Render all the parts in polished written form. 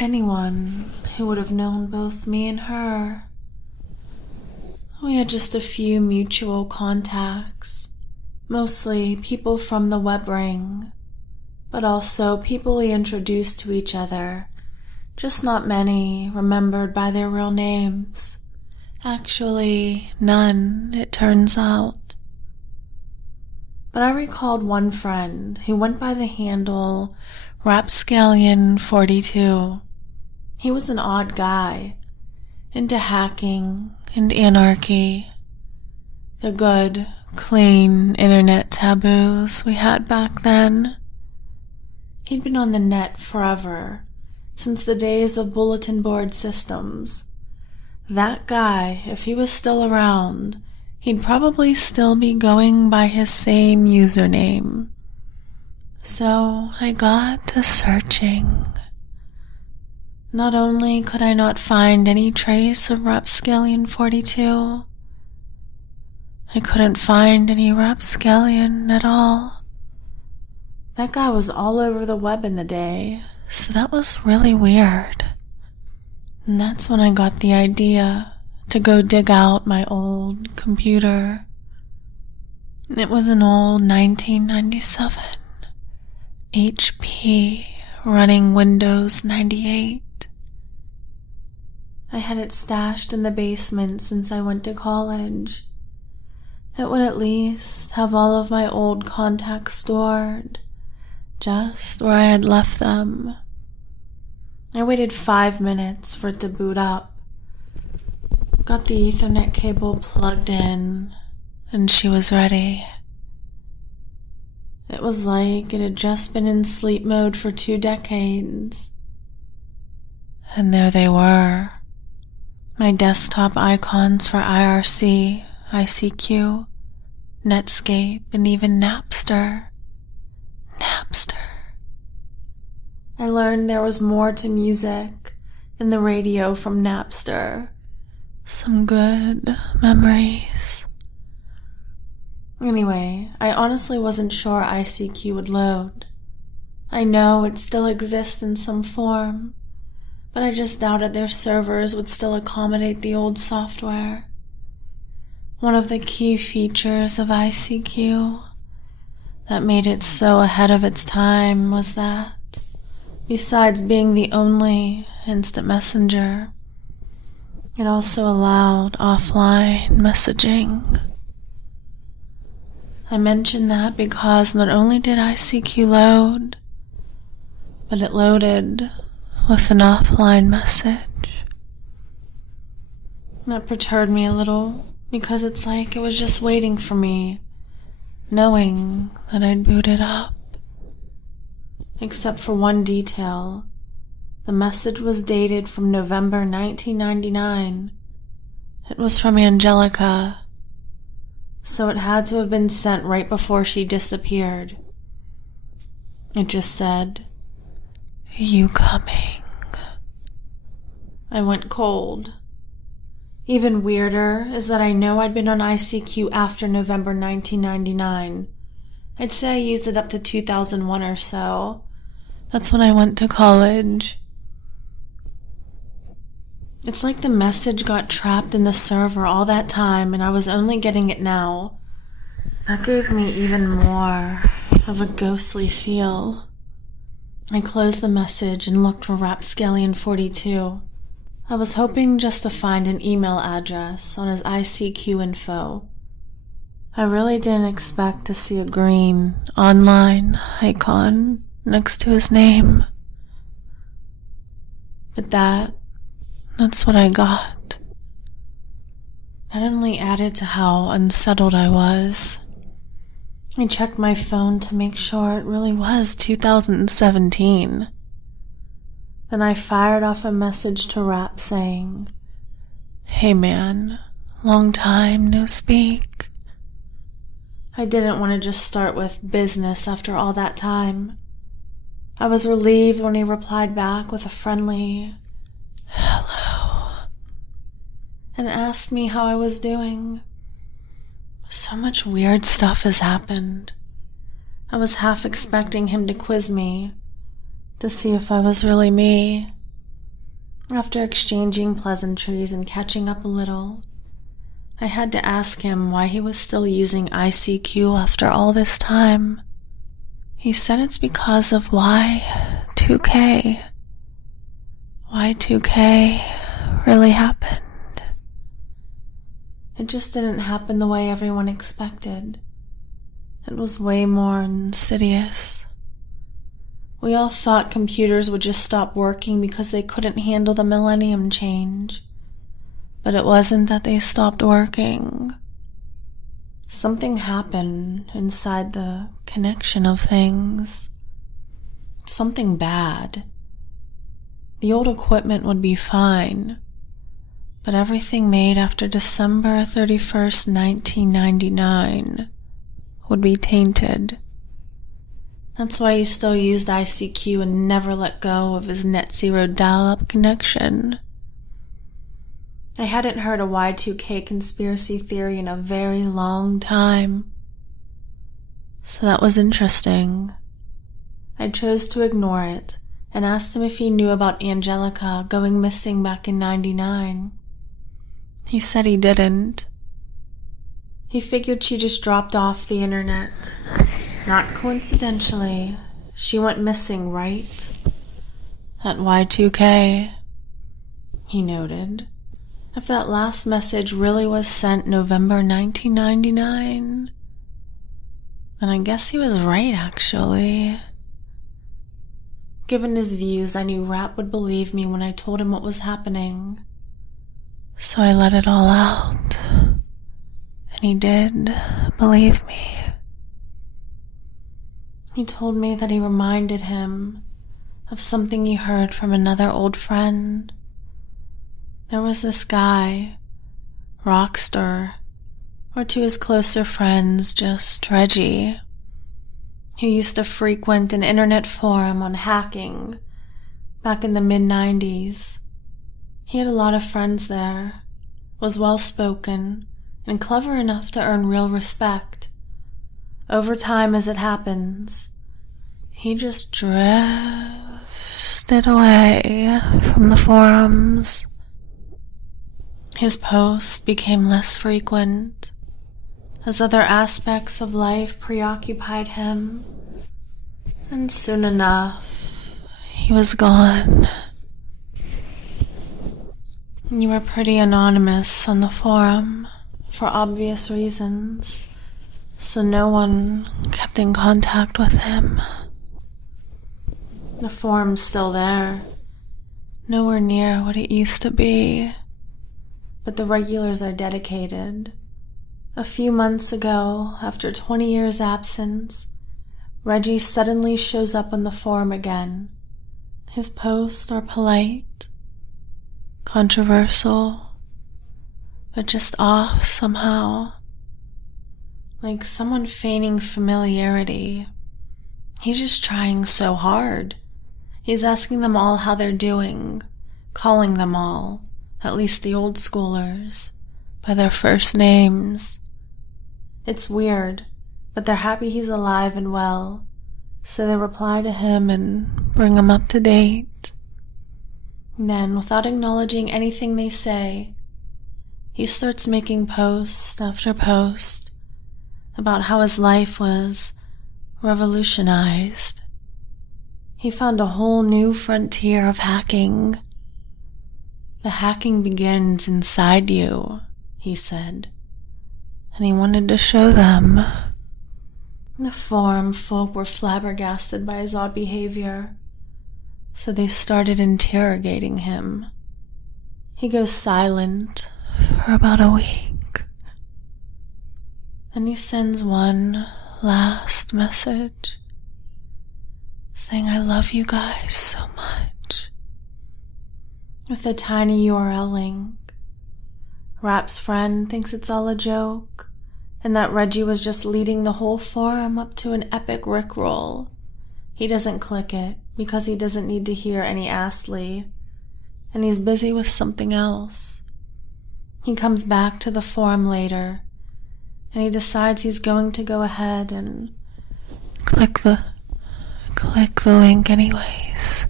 anyone who would have known both me and her. We had just a few mutual contacts, mostly people from the web ring, but also people we introduced to each other, just not many remembered by their real names. Actually, none, it turns out. But I recalled one friend who went by the handle Rapscallion42. He was an odd guy, into hacking and anarchy. The good, clean internet taboos we had back then. He'd been on the net forever, since the days of bulletin board systems. That guy, if he was still around, he'd probably still be going by his same username. So I got to searching. Not only could I not find any trace of Rapscallion42, I couldn't find any Rapscallion at all. That guy was all over the web in the day, so that was really weird. And that's when I got the idea to go dig out my old computer. It was an old 1997 HP running Windows 98. I had it stashed in the basement since I went to college. It would at least have all of my old contacts stored, just where I had left them. I waited 5 minutes for it to boot up. Got the Ethernet cable plugged in, and she was ready. It was like it had just been in sleep mode for 2 decades. And there they were. My desktop icons for IRC, ICQ, Netscape, and even Napster. I learned there was more to music than the radio from Napster. Some good memories. Anyway, I honestly wasn't sure ICQ would load. I know it still exists in some form, but I just doubted their servers would still accommodate the old software. One of the key features of ICQ that made it so ahead of its time was that, besides being the only instant messenger, it also allowed offline messaging. I mention that because not only did ICQ load, but it loaded with an offline message. That perturbed me a little, because it's like it was just waiting for me, knowing that I'd boot it up. Except for one detail. The message was dated from November 1999. It was from Angelica, so it had to have been sent right before she disappeared. It just said, "You coming?" I went cold. Even weirder is that I know I'd been on ICQ after November 1999. I'd say I used it up to 2001 or so. That's when I went to college. It's like the message got trapped in the server all that time and I was only getting it now. That gave me even more of a ghostly feel. I closed the message and looked for Rapscallion42. I was hoping just to find an email address on his ICQ info. I really didn't expect to see a green online icon next to his name. But that's what I got. That only added to how unsettled I was. I checked my phone to make sure it really was 2017. Then I fired off a message to Rap saying, "Hey man, long time no speak." I didn't want to just start with business after all that time. I was relieved when he replied back with a friendly "hello" and asked me how I was doing. So much weird stuff has happened. I was half expecting him to quiz me, to see if I was really me. After exchanging pleasantries and catching up a little, I had to ask him why he was still using ICQ after all this time. He said it's because of Y2K. Y2K really happened. It just didn't happen the way everyone expected. It was way more insidious. We all thought computers would just stop working because they couldn't handle the millennium change. But it wasn't that they stopped working. Something happened inside the connection of things. Something bad. The old equipment would be fine, but everything made after December 31st, 1999 would be tainted. That's why he still used ICQ and never let go of his net zero dial-up connection. I hadn't heard a Y2K conspiracy theory in a very long time, so that was interesting. I chose to ignore it and asked him if he knew about Angelica going missing back in '99. He said he didn't. He figured she just dropped off the internet. Not coincidentally, she went missing right at Y2K. He noted. If that last message really was sent November 1999, then I guess he was right, actually. Given his views, I knew Rap would believe me when I told him what was happening. So I let it all out. And he did believe me. He told me that he reminded him of something he heard from another old friend. There was this guy, Rockstar, or to his closer friends, just Reggie, who used to frequent an internet forum on hacking back in the mid-90s. He had a lot of friends there, was well-spoken, and clever enough to earn real respect. Over time, as it happens, he just drifted away from the forums. His posts became less frequent as other aspects of life preoccupied him, and soon enough, he was gone. You were pretty anonymous on the forum for obvious reasons, so no one kept in contact with him. The forum's still there, nowhere near what it used to be. But the regulars are dedicated. A few months ago, after 20 years' absence, Reggie suddenly shows up on the forum again. His posts are polite, controversial, but just off somehow. Like someone feigning familiarity. He's just trying so hard. He's asking them all how they're doing, calling them all, at least the old schoolers, by their first names. It's weird, but they're happy he's alive and well, so they reply to him and bring him up to date. Then, without acknowledging anything they say, he starts making post after post about how his life was revolutionized. He found a whole new frontier of hacking. The hacking begins inside you, he said, and he wanted to show them. The forum folk were flabbergasted by his odd behavior, so they started interrogating him. He goes silent for about a week. Then he sends one last message, saying, "I love you guys so much," with a tiny URL link. Rap's friend thinks it's all a joke, and that Reggie was just leading the whole forum up to an epic rickroll. He doesn't click it because he doesn't need to hear any Astley, and he's busy with something else. He comes back to the forum later, and he decides he's going to go ahead and click the link anyways.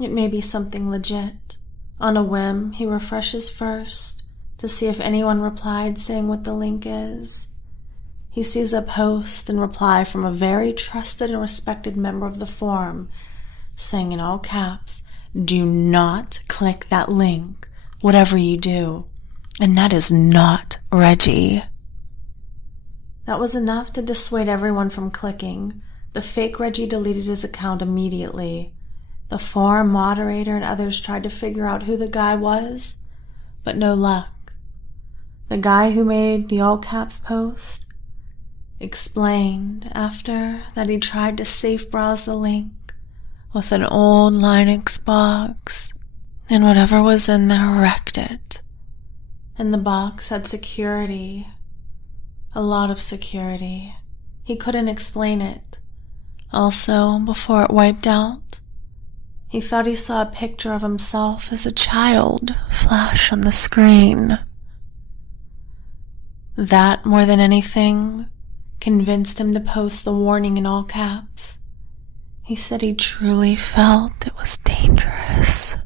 It may be something legit. On a whim, he refreshes first to see if anyone replied saying what the link is. He sees a post and reply from a very trusted and respected member of the forum saying in all caps, "Do not click that link, whatever you do, and that is not Reggie." That was enough to dissuade everyone from clicking. The fake Reggie deleted his account immediately. The forum moderator and others tried to figure out who the guy was, but no luck. The guy who made the all caps post explained after that he tried to safe browse the link with an old Linux box, and whatever was in there wrecked it. And the box had security, a lot of security. He couldn't explain it. Also, before it wiped out, he thought he saw a picture of himself as a child flash on the screen. That, more than anything, convinced him to post the warning in all caps. He said he truly felt it was dangerous.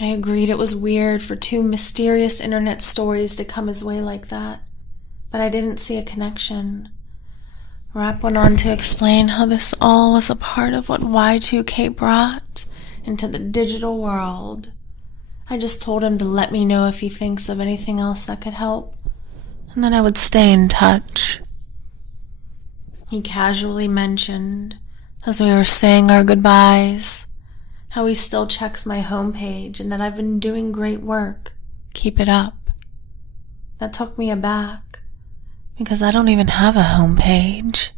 I agreed it was weird for two mysterious internet stories to come his way like that, but I didn't see a connection. Rap went on to explain how this all was a part of what Y2K brought into the digital world. I just told him to let me know if he thinks of anything else that could help, and then I would stay in touch. He casually mentioned, as we were saying our goodbyes, how he still checks my homepage and that I've been doing great work. Keep it up. That took me aback, because I don't even have a homepage.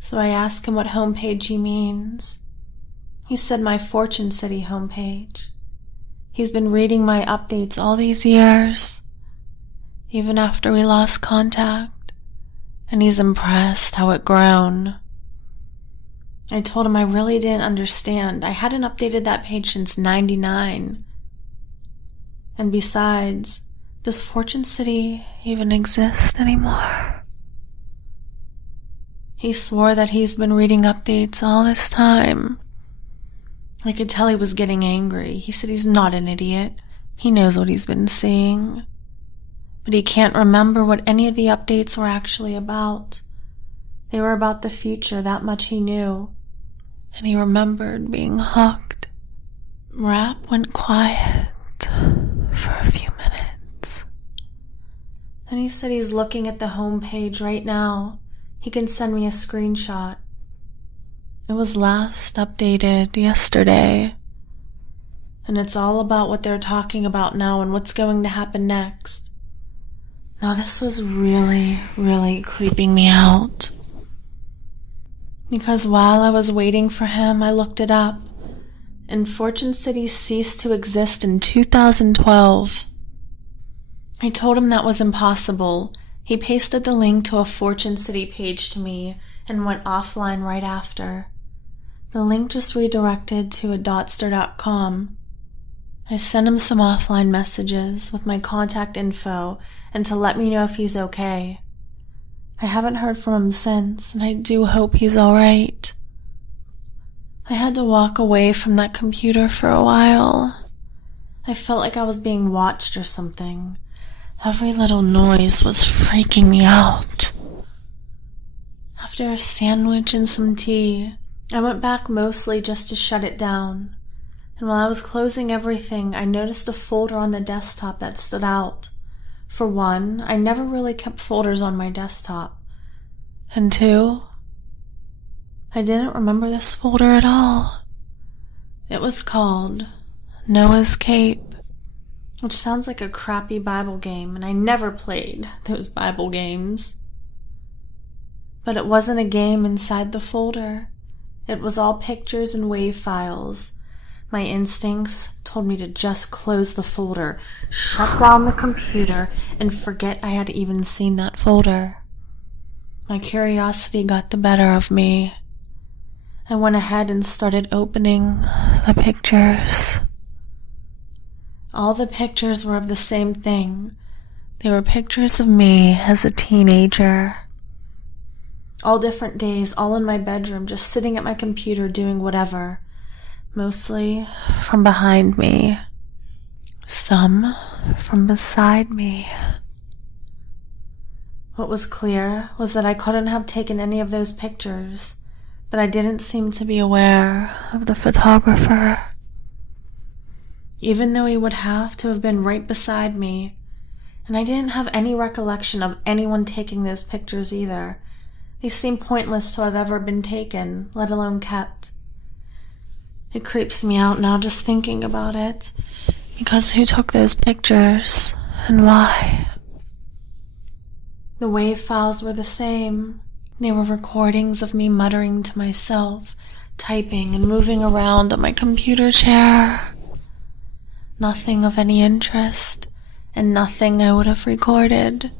So I asked him what homepage he means. He said my Fortune City homepage. He's been reading my updates all these years, even after we lost contact, and he's impressed how it grown. I told him I really didn't understand. I hadn't updated that page since '99. And besides, does Fortune City even exist anymore? He swore that he's been reading updates all this time. I could tell he was getting angry. He said he's not an idiot. He knows what he's been seeing. But he can't remember what any of the updates were actually about. They were about the future, that much he knew. And he remembered being hooked. Rap went quiet for a few minutes. Then he said he's looking at the homepage right now. He can send me a screenshot. It was last updated yesterday. And it's all about what they're talking about now and what's going to happen next. Now this was really, really creeping me out. Because while I was waiting for him, I looked it up, and Fortune City ceased to exist in 2012. I told him that was impossible. He pasted the link to a Fortune City page to me and went offline right after. The link just redirected to a Dotster.com. I sent him some offline messages with my contact info and to let me know if he's okay. I haven't heard from him since, and I do hope he's alright. I had to walk away from that computer for a while. I felt like I was being watched or something. Every little noise was freaking me out. After a sandwich and some tea, I went back mostly just to shut it down. And while I was closing everything, I noticed a folder on the desktop that stood out. For one, I never really kept folders on my desktop. And two, I didn't remember this folder at all. It was called Noah's Cape, which sounds like a crappy Bible game, and I never played those Bible games. But it wasn't a game inside the folder. It was all pictures and WAV files. My instincts told me to just close the folder, shut down the computer, and forget I had even seen that folder. My curiosity got the better of me. I went ahead and started opening the pictures. All the pictures were of the same thing. They were pictures of me as a teenager. All different days, all in my bedroom, just sitting at my computer doing whatever. mostly from behind me, some from beside me. What was clear was that I couldn't have taken any of those pictures, but I didn't seem to be aware of the photographer. Even though he would have to have been right beside me, and I didn't have any recollection of anyone taking those pictures either. They seem pointless to have ever been taken, let alone kept. It creeps me out now just thinking about it, because who took those pictures, and why? The wave files were the same. They were recordings of me muttering to myself, typing and moving around on my computer chair. Nothing of any interest, and nothing I would have recorded,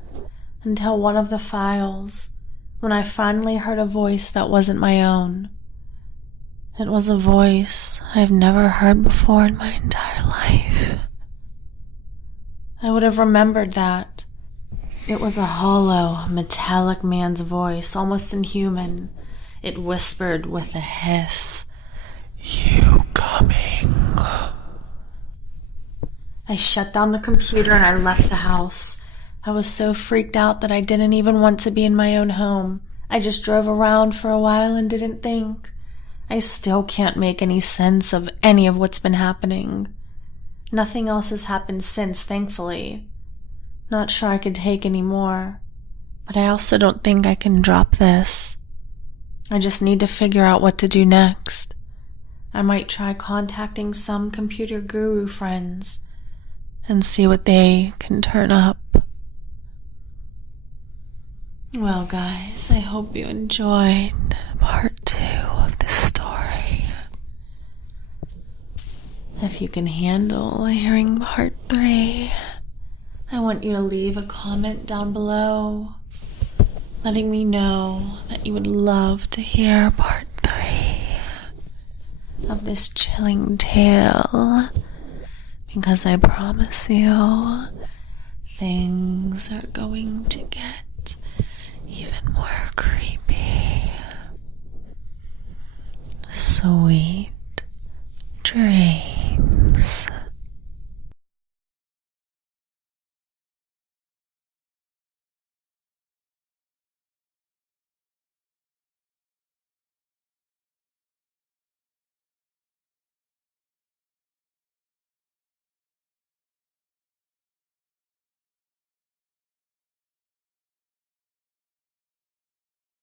until one of the files, when I finally heard a voice that wasn't my own. It was a voice I've never heard before in my entire life. I would have remembered that. It was a hollow, metallic man's voice, almost inhuman. It whispered with a hiss, "You coming?" I shut down the computer and I left the house. I was so freaked out that I didn't even want to be in my own home. I just drove around for a while and didn't think. I still can't make any sense of any of what's been happening. Nothing else has happened since, thankfully. Not sure I could take any more, but I also don't think I can drop this. I just need to figure out what to do next. I might try contacting some computer guru friends and see what they can turn up. Well, guys, I hope you enjoyed part 2 of this story. If you can handle hearing part 3, I want you to leave a comment down below, letting me know that you would love to hear part 3 of this chilling tale, because I promise you, things are going to get even more creepy. Sweet